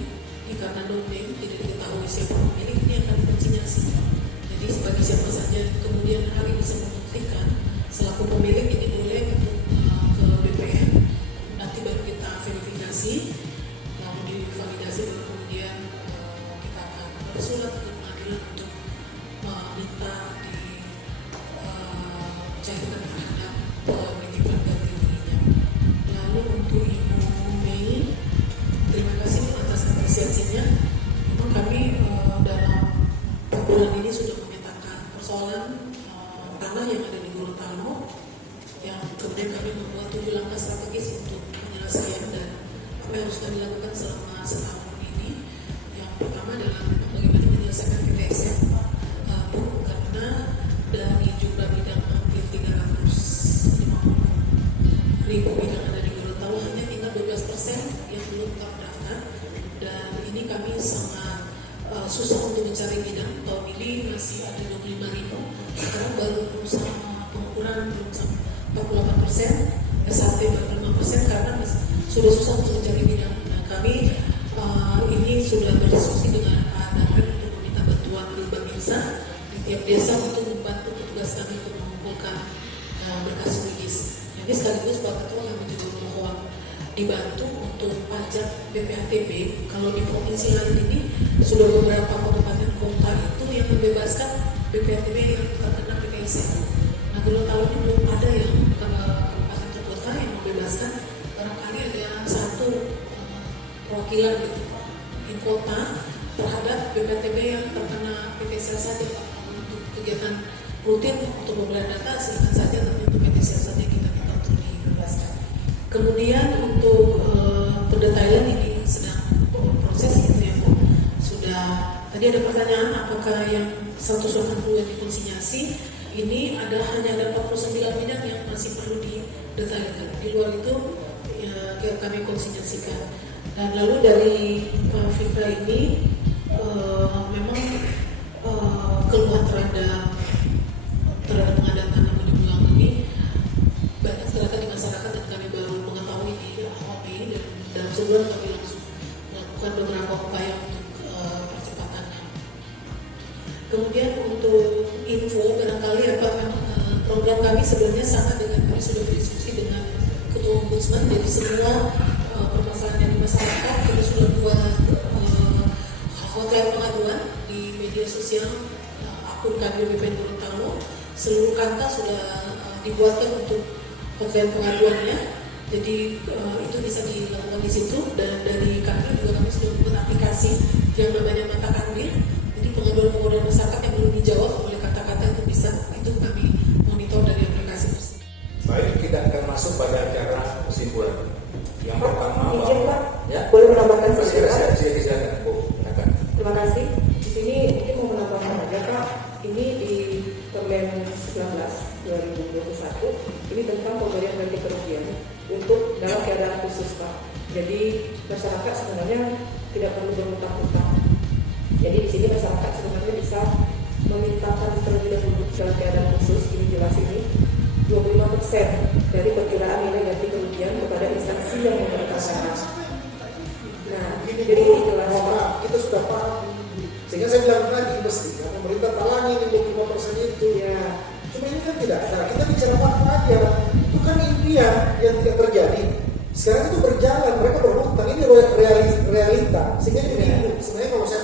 karena downing tidak diketahui siapa pemilik, ini akan konsinyasi. Jadi bagi siapa saja kemudian hari bisa membuktikan selaku pemilik ini boleh untuk ke BPN, nanti baru kita verifikasi, lalu divalidasi, baru kemudian kita akan bersurat ke pengadilan untuk minta dicairkan terhadap penitipan ganti ruginya. Lalu untuk Ibu Mei, terima kasih atas apresiasinya. Memang kami dalam bulan ini sudah memetakan persoalan tanah yang ada di Gorontalo, yang kemudian kami membuat 7 langkah strategis untuk penyelesaian dan apa yang harus kami lakukan selama setahun ini. Yang pertama adalah ibu-ibu bidang ada di Gorontalo hanya tinggal 12% yang belum terdaftar, dan ini kami sangat susah untuk mencari bidang. Tahun ini masih ada 25.000, sekarang baru berusaha pengukuran belum sampai 48%, SAT baru 5% karena sudah susah untuk mencari bidang. Nah, kami ini sudah berdiskusi dengan Pak Danren untuk meminta bantuan ke Babinsa di tiap desa untuk membantu petugas kami untuk mengumpulkan berkas UIS. Jadi sekaligus Pak Ketua yang juga mohon dibantu untuk pajak BPHTB. Kalau di provinsi lain ini sudah beberapa kabupaten kota itu yang membebaskan BPHTB yang terkena PPSN. Nah, Gorontalo ini belum ada yang kabupaten atau kota yang membebaskan. Barangkali ada satu perwakilan gitu di kota terhadap BPHTB yang terkena PPSN saja. Untuk kegiatan rutin untuk pembelian data silakan saja, tapi untuk PPSN saja kita minta untuk dibebaskan. Kemudian untuk pendetailan ini sedang proses gitu ya Bu. Sudah tadi ada pertanyaan apakah yang 180 yang dikonsinyasi ini hanya ada 49 bidang yang masih perlu didetailkan. Di luar itu ya, kami konsinyasikan. Dan lalu dari Pak Fikra ini memang keluhan terhadap pengadaan tanah menjulang ini banyak ternyata di masyarakat, dan kami baru mengetahui di AOP, dan dalam sebulan kami langsung melakukan beberapa upaya untuk percepatannya. Kemudian untuk info barangkali apa program kami sebenarnya sama dengan kami sudah berdiskusi dengan Ketua Ombudsman. Jadi semua permasalahan yang di masyarakat kita sudah buat hotline pengaduan di media sosial akun kami BPN Gorontalo. Seluruh kanta sudah dibuatkan untuk hotline pengaduannya. Jadi itu bisa dilakukan di situ, dan dari kami juga kami sudah membuat aplikasi yang namanya Mata Kandil. Jadi pengaduan masyarakat yang belum dijawab oleh kata-kata itu bisa, itu kami monitor dari aplikasi tersebut. Baik, kita akan masuk pada acara kesimpulan. Yang pertama, ya, boleh menambahkan silakan Bu. Terima kasih. Di sini mungkin mau menambahkan aja Pak. Ini di Permen 19 2021 ini tentang pemberian ganti kerugian untuk dalam keadaan khusus Pak. Jadi masyarakat sebenarnya tidak perlu berhutang-hutang. Jadi di sini masyarakat sebenarnya bisa memintakan terlebih dahulu dalam keadaan khusus, ini jelas ini 25% dari perkiraan nilai ganti kerugian kepada instansi yang memberikan tanah. Nah, Jadi jelas kita sudah paham. Sehingga saya bilang tadi mestinya pemerintah talangi 25% itu. ya. Cuma ini kan tidak ada. Kita bicara fakta aja. Itu kan impian yang tidak terjadi. Sekarang itu berjalan, mereka berhutang. Ini realita. Sehingga ini sebenarnya kalau saya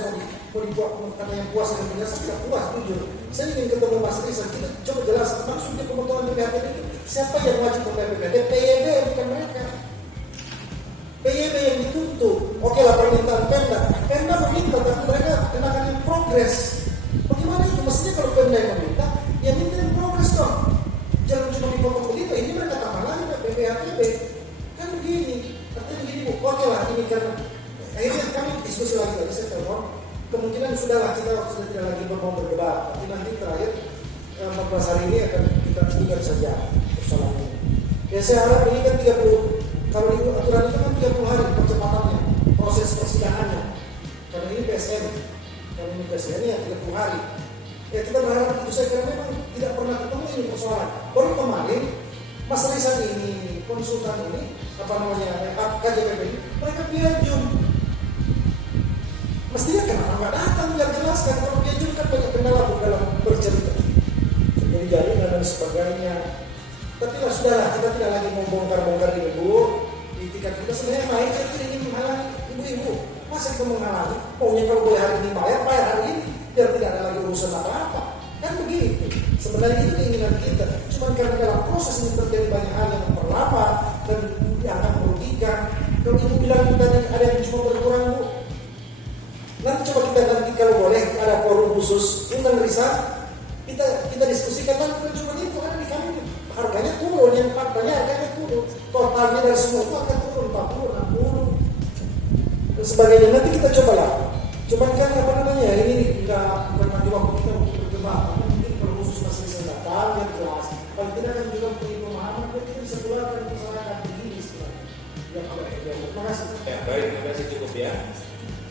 mau dibuat karena yang puas dengan penjelasan, saya tidak puas jujur. Saya ingin ketemu Mas Rizal. Kita coba jelaskan maksudnya pemotongan PPHTB itu. Siapa yang wajib membayar PPHTB? PYB bukan mereka. PYB yang dituntut. Oke lah permintaan Pemda. Pemda meminta tapi mereka kenakan in progress. Bagaimana itu? Mestinya kalau Pemda yang meminta, ya minta in progress dong. Jangan cuma dipotong begitu. Ini mereka tambah lagi PPHTB. Kan begini. Artinya begini Bu. Oke lah ini karena akhirnya kami diskusi lagi saya telepon. Kemungkinan sudahlah kita sudah tidak lagi mau berdebat. Tapi nanti terakhir 14 hari ini akan kita tinggal saja persoalan ini. Ya saya harap ini kan 30. Kalau di aturan itu kan 30 hari percepatannya, proses persidangannya. Karena ini PSN, kalau ini PSN ya 30 hari. Ya kita berharap itu saya kira memang tidak pernah ketemu ini persoalan. Baru kemarin Mas Rizal ini, konsultan ini, KJPP ini, mereka piajum. Mestinya kenapa nggak datang biar jelaskan. Kalau piajum kan banyak kendala dalam bercerita. Jadi jaringan dan sebagainya. Tapi lah sudahlah, kita tidak lagi mau bongkar-bongkar ini Bu. Di tingkat kita sebenarnya baik, kita tidak ingin menghalangi ibu-ibu. Masa kita menghalangi? Pokoknya kalau boleh hari ini bayar hari ini, biar tidak ada lagi urusan apa-apa. Kan begitu. Sebenarnya itu keinginan kita. Cuma karena dalam proses ini terjadi banyak hal yang memperlama dan yang akan merugikan. Kalau ibu bilang tadi ada yang cuma berkurang Bu. Nanti coba kita nanti kalau boleh ada forum khusus undang Rizal. Kita diskusikan nanti cuma itu ada di kami. Harganya turun, yang faktanya harganya turun. Totalnya dari semua itu akan turun 40, 60 dan sebagainya. Nanti kita coba lah. Cuman kan apa namanya ini bukan nanti waktu kita untuk berdebat. Mungkin perlu khusus masih datang yang jelas. Paling tidak kan juga punya pemahaman kita bisa keluarkan masyarakat. ya.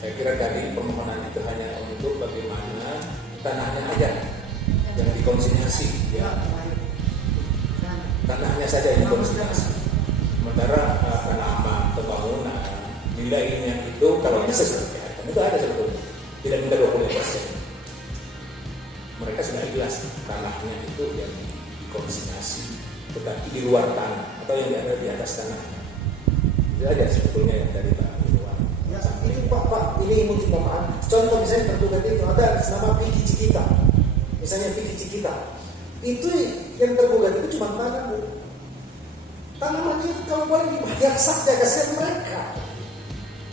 Saya kira tadi permohonan itu hanya untuk bagaimana tanahnya aja yang dikonsinyasi, ya. Tanahnya saja yang dikonsinyasi. Sementara penanaman, pembangunan, nilainya itu kalau bisa diselesaikan, itu ada sebetulnya. Tidak minta 20%. Mereka sudah jelas tanahnya itu yang dikonsinyasi, tetapi di luar tanah atau yang ada di atas tanah. Itu aja sebetulnya yang dari tanah di luar. Ya, itu Pak, ini mungkin Bapak. Contoh misalnya tergugat itu ada nama Vicky Cikita. Misalnya Vicky Cikita. Itu yang tergugat itu cuma tanah, Bu. Tanaman itu kalau boleh dibayar saja kasihan mereka.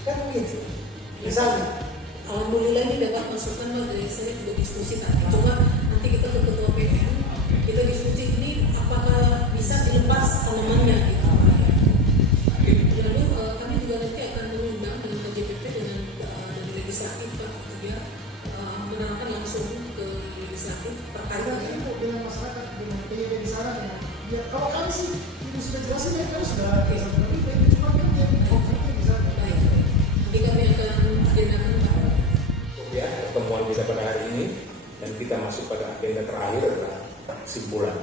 Kan begitu. Misalnya Alhamdulillah ini dapat masukan dari saya juga diskusi tadi. Cuma nanti kita ke ketua PM, kita diskusi ini apakah bisa dilepas tanamannya gitu. Lalu kami juga nanti akan mengundang dengan KJPP dengan dari legislatif Pak, dia menerangkan langsung ke legislatif terkait dengan masyarakat dengan PYB di sana. Ya kalau kami sih itu sudah jelasin ya, kami sudah lebih baik cuma kan yang bisa. Baik. Nanti kami akan agendakan Pak. Ya, pertemuan kita pada hari ini dan kita masuk pada agenda terakhir adalah kesimpulan.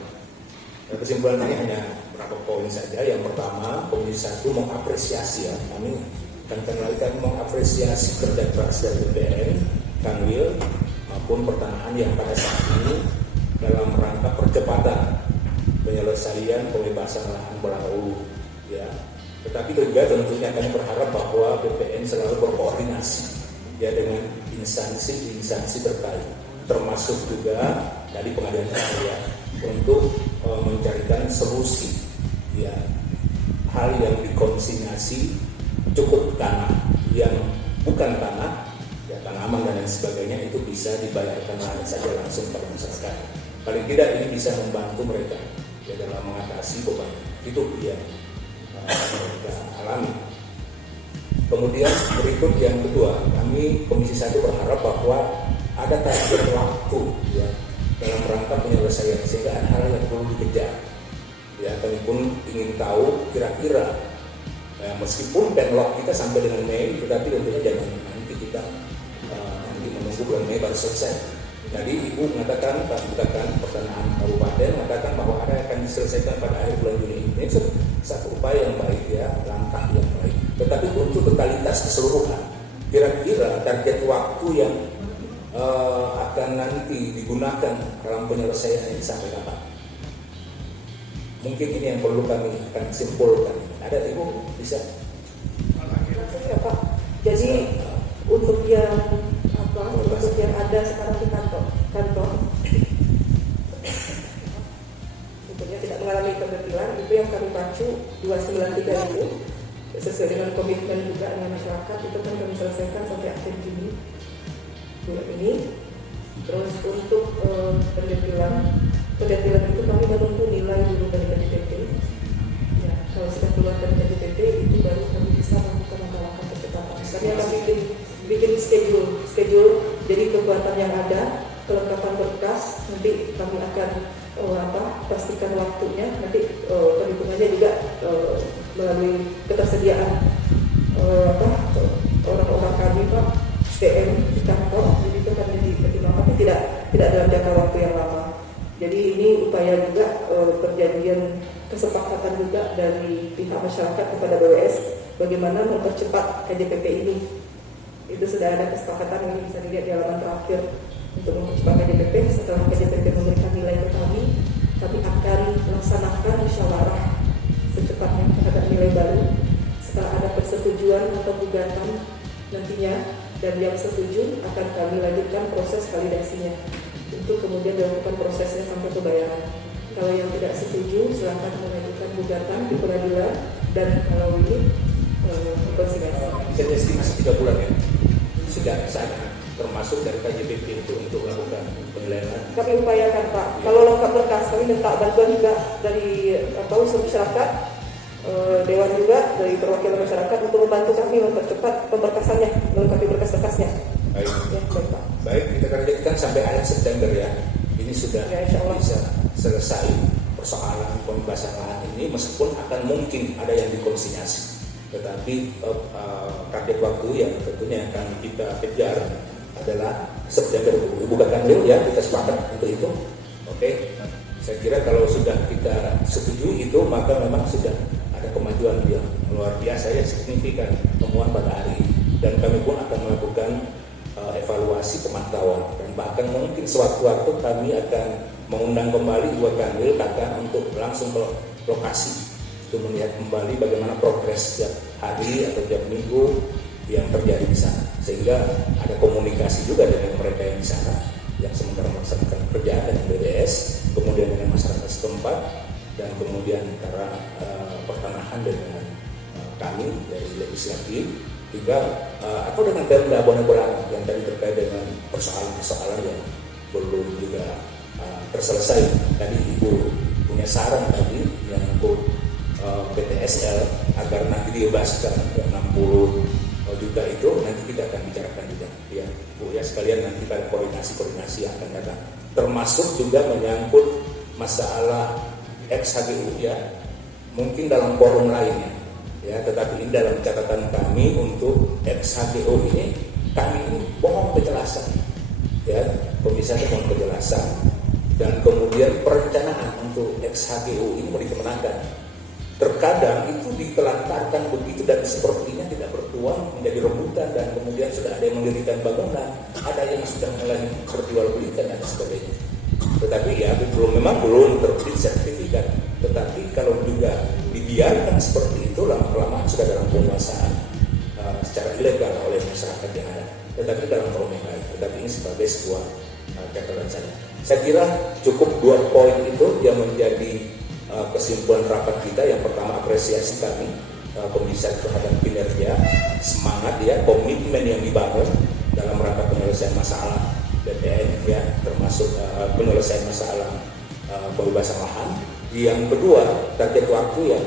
Dan kesimpulan ini hanya beberapa poin saja. Yang pertama, Komisi 1 mengapresiasi, ya, kami mengapresiasi kerja keras dari BPN, Kanwil maupun pertanahan yang pada saat ini dalam rangka percepatan penyelesaian pembebasan lahan Belangau, ya. Tetapi juga tentunya kami berharap bahwa BPN selalu berkoordinasi, ya, dengan instansi-instansi terkait, termasuk juga dari pengadilan raya untuk mencarikan solusi, ya, hal yang dikonsinyasi cukup tanah yang bukan tanah, ya, tanaman dan lain sebagainya itu bisa dibayarkan saja langsung pada masyarakat. Paling tidak ini bisa membantu mereka, ya, dalam mengatasi beban hidup yang mereka alami. Kemudian berikut yang kedua, kami Komisi 1 berharap bahwa ada target waktu, ya, dalam rangka penyelesaian sehingga ada hal yang perlu dikejar. Ya, kami pun ingin tahu kira-kira, ya, meskipun deadlock kita sampai dengan Mei, tetapi tentunya jangan nanti kita nanti menunggu bulan Mei baru selesai. Tadi Ibu mengatakan, pertanahan kabupaten mengatakan bahwa ada yang akan diselesaikan pada akhir bulan Juni. Ini satu upaya yang baik, ya, langkah yang baik. Tetapi untuk totalitas keseluruhan, kira-kira target waktu yang akan nanti digunakan dalam penyelesaian ini sampai kapan? Mungkin ini yang perlu kami akan simpulkan. Ada Ibu bisa? Ya, Pak. Jadi untuk yang untuk yang ada sekarang di kantor tentunya tidak mengalami kegagalan, itu yang kami pacu 293 itu sesuai dengan komitmen juga dengan masyarakat, itu kan kami selesaikan sampai akhir Juni bulan ini. Terus untuk pendetilan itu kami menunggu nilai dulu dari KJPP. Ya, kalau sudah keluar dari KJPP itu baru kami bisa melakukan langkah-langkah percepatan. Kami akan bikin schedule. Jadi kekuatan yang ada, kelengkapan berkas, nanti kami akan pastikan waktunya. Nanti perhitungannya juga melalui ketersediaan orang-orang kami Pak, SDM di kantor, jadi itu akan dipertimbangkan, tapi tidak dalam jangka waktu yang lama. Jadi ini upaya juga perjanjian kesepakatan juga dari pihak masyarakat kepada BWS bagaimana mempercepat KJPP ini. Itu sudah ada kesepakatan yang bisa dilihat di halaman terakhir untuk mempercepat KJPP. Setelah KJPP memberikan nilai ke kami akan melaksanakan musyawarah secepatnya terhadap nilai baru. Setelah ada persetujuan atau gugatan nantinya dan yang setuju akan kami lanjutkan proses validasinya untuk kemudian dilakukan prosesnya sampai pembayaran. Kalau yang tidak setuju silakan mengajukan gugatan di pengadilan dan kalau ini konsinyasi. Bisa estimasi 3 bulan, ya, sudah saat termasuk dari KJPP itu untuk melakukan penilaian. Kami upayakan Pak. Kalau lengkap berkas kami minta bantuan juga dari unsur masyarakat, Dewan juga dari perwakilan masyarakat untuk membantu kami mempercepat pemberkasannya, melengkapi berkas-berkasnya. Baik. Ya, baik Pak. Baik, kita targetkan sampai akhir September, ya. Ini sudah Ya, bisa selesai persoalan pembebasan lahan ini, meskipun akan mungkin ada yang dikonsinyasi. Tetapi target waktu yang tentunya akan kita kejar adalah September. Bukan Kanwil ya, kita sepakat untuk itu. Oke, saya kira kalau sudah kita setujui itu, maka memang sudah ada kemajuan yang luar biasa ya, signifikan temuan pada hari ini. Dan kami pun akan melakukan evaluasi pemantauan, dan bahkan mungkin sewaktu-waktu kami akan mengundang kembali dua Kanwil kakak untuk langsung ke lokasi untuk melihat kembali bagaimana progres setiap hari atau tiap minggu yang terjadi di sana, sehingga ada komunikasi juga dengan mereka yang di sana yang sementara melaksanakan pekerjaan dengan BBS, kemudian dengan masyarakat setempat, dan kemudian antara pertanahan dengan kami dari legislatif, hingga atau dengan Pemda Bonegolango yang tadi terkait dengan persoalan-persoalan yang belum juga terselesai. Tadi Ibu punya saran tadi yang untuk PTSL agar nanti dibebaskan 60 juta itu, nanti kita akan bicarakan juga ya Bu ya, sekalian nanti kita ada koordinasi yang akan datang, termasuk juga menyangkut masalah ex-HGU ya, mungkin dalam forum lainnya ya, tetapi ini dalam catatan kami untuk ex-HGU ini, kami ini mohon penjelasan ya, pemirsa mohon penjelasan, dan kemudian perencanaan untuk ex-HGU ini mau dikemenangkan. Terkadang itu ditelantarkan begitu dan sepertinya tidak bertuang menjadi rebutan, dan kemudian sudah ada yang mendirikan bangunan, ada yang sudah mulai berjual-belikan dan sebagainya. Tetapi ya memang belum terbit sertifikat. Tetapi kalau juga dibiarkan seperti itu, lama-kelamaan sudah dalam penguasaan secara ilegal oleh masyarakat yang ada. Tetapi dalam forum yang lain. Tetapi ini sebagai sebuah catatan saya. Saya kira cukup 2 poin itu yang menjadi kesimpulan rapat kita. Yang pertama, apresiasi kami pemirsa terhadap kinerja, semangat ya, komitmen yang dibangun dalam rangka penyelesaian masalah BPN ya, termasuk penyelesaian masalah pembebasan lahan. Yang kedua, target waktu yang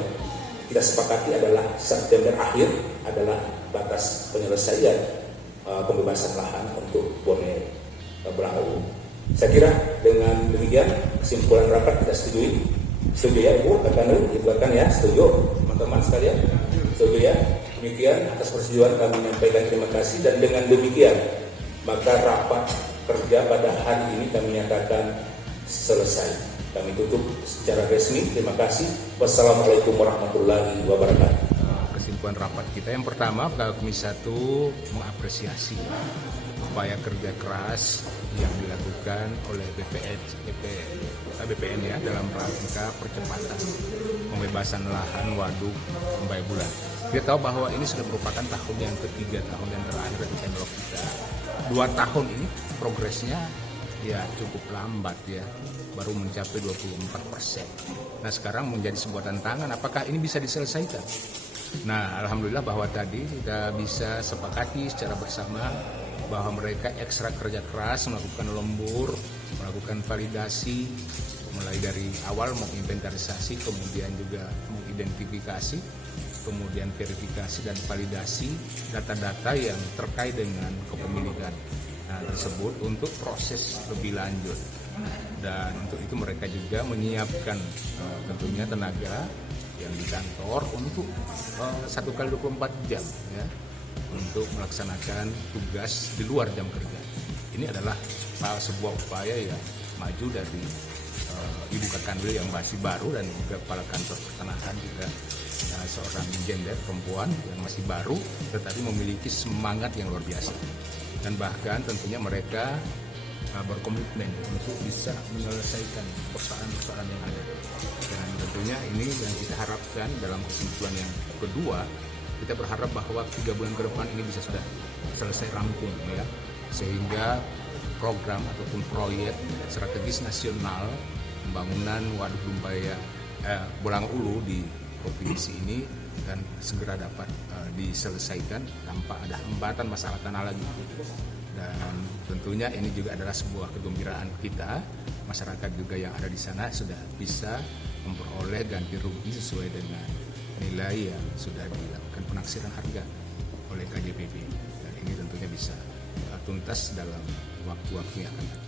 kita sepakati adalah September akhir adalah batas penyelesaian pembebasan lahan untuk Bonegolango. Saya kira dengan demikian kesimpulan rapat kita setujui. Setuju ya Ibu, Kakak ya, setuju teman-teman sekalian, setuju ya. Demikian atas persetujuan kami menyampaikan terima kasih, dan dengan demikian maka rapat kerja pada hari ini kami nyatakan selesai. Kami tutup secara resmi. Terima kasih. Wassalamualaikum warahmatullahi wabarakatuh. Kesimpulan rapat kita yang pertama, Komisi 1 mengapresiasi upaya kerja keras yang dilakukan oleh BPN ya dalam rangka percepatan pembebasan lahan waduk Embai Bulan. Kita tahu bahwa ini sudah merupakan tahun yang ketiga, tahun yang terakhir di tenor kita. 2 tahun ini progresnya ya cukup lambat ya, baru mencapai 24%. Nah sekarang menjadi sebuah tantangan, apakah ini bisa diselesaikan? Nah alhamdulillah bahwa tadi kita bisa sepakati secara bersama bahwa mereka ekstra kerja keras melakukan lembur, melakukan validasi, mulai dari awal menginventarisasi, kemudian juga mengidentifikasi, kemudian verifikasi dan validasi data-data yang terkait dengan kepemilikan tersebut untuk proses lebih lanjut. Dan untuk itu mereka juga menyiapkan tentunya tenaga yang di kantor untuk 1x24 jam ya, untuk melaksanakan tugas di luar jam kerja. Ini adalah sebuah upaya yang maju dari Ibu Kanwil yang masih baru, dan juga kepala kantor pertanahan juga seorang gender perempuan yang masih baru tetapi memiliki semangat yang luar biasa, dan bahkan tentunya mereka berkomitmen untuk bisa menyelesaikan persoalan-persoalan yang ada. Dan tentunya ini yang kita harapkan dalam kesimpulan yang kedua, kita berharap bahwa 3 bulan ke depan ini bisa sudah selesai rampung ya, sehingga program ataupun proyek strategis nasional pembangunan waduk Bonegolango Hulu di provinsi ini dan segera dapat diselesaikan tanpa ada hambatan masalah tanah lagi. Dan tentunya ini juga adalah sebuah kegembiraan kita, masyarakat juga yang ada di sana sudah bisa memperoleh ganti rugi sesuai dengan nilai yang sudah dilakukan penaksiran harga oleh KJPB, dan ini tentunya bisa tuntas dalam waktu-waktu yang akan datang.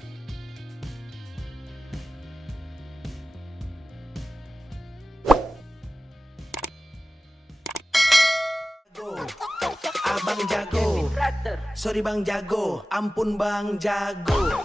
Abang jago, sorry Bang Jago, ampun Bang Jago.